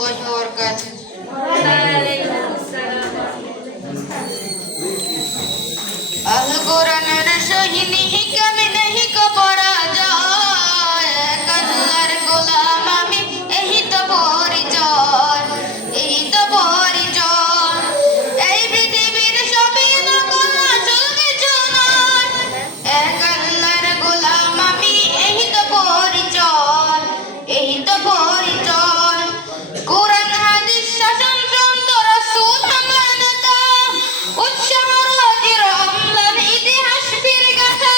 wabarakatuh. আল কোরআনের সহিনী হিকাম নেহি কো পরাজয়, এক আল্লাহর গোলাম আমি, এই তো পরিচয়, এই তো পরিচয়। এই পৃথিবীর সবই নকল, আসল কিছু নয়, এক আল্লাহর গোলাম আমি, এই তো পরিচয়, এই তো পরিচয়। কোরআন হাদিস শাসন গ্রন্থ রাসূল আমার নেতা, উৎসাহ রাজির অম্লান ইতিহাস ফির গাথা।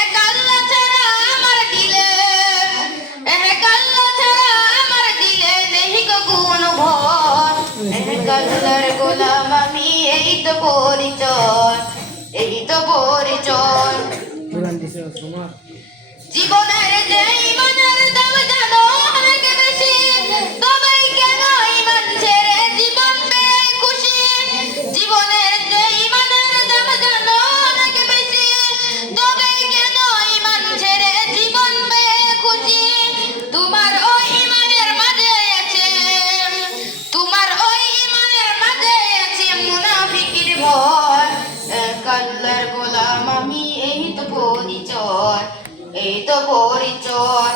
এক আল্লাহ ছাড়া আমার দিলে, এক আল্লাহ ছাড়া আমার দিলে নেহি কো কোনো ভয়, এক আল্লাহর গোলাম আমি, এই তো পরিচয়, এই তো পরিচয়। জীবনের যে ইমানের দাম জানো অনেক বেশি, তবেই কেন ইমান ছেড়ে জীবন পেয়ে খুশি। জীবনের যে ইমানের দাম জানো অনেক বেশি, তবেই কেন ইমান ছেড়ে জীবন পেয়ে খুশি। তোমার ওই ইমানের মাঝে আছে, তোমার ওই ইমানের মাঝে আছে মুনাফিকের ভয়। এক আল্লাহর গোলাম আমি, এই তো পরিচয়, এই তো পরিচয়।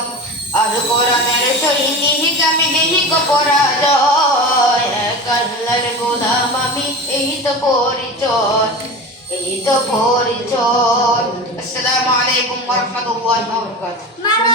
আল কোরআনের সহিনী হিকামে নেহি কো পরাজয়, এক আল্লাহর গোলাম আমি, এই তো পরিচয়, এই তো পরিচয়। আসসালামু আলাইকুম ওয়া রাহমাতুল্লাহি ওয়া বারাকাতুহু।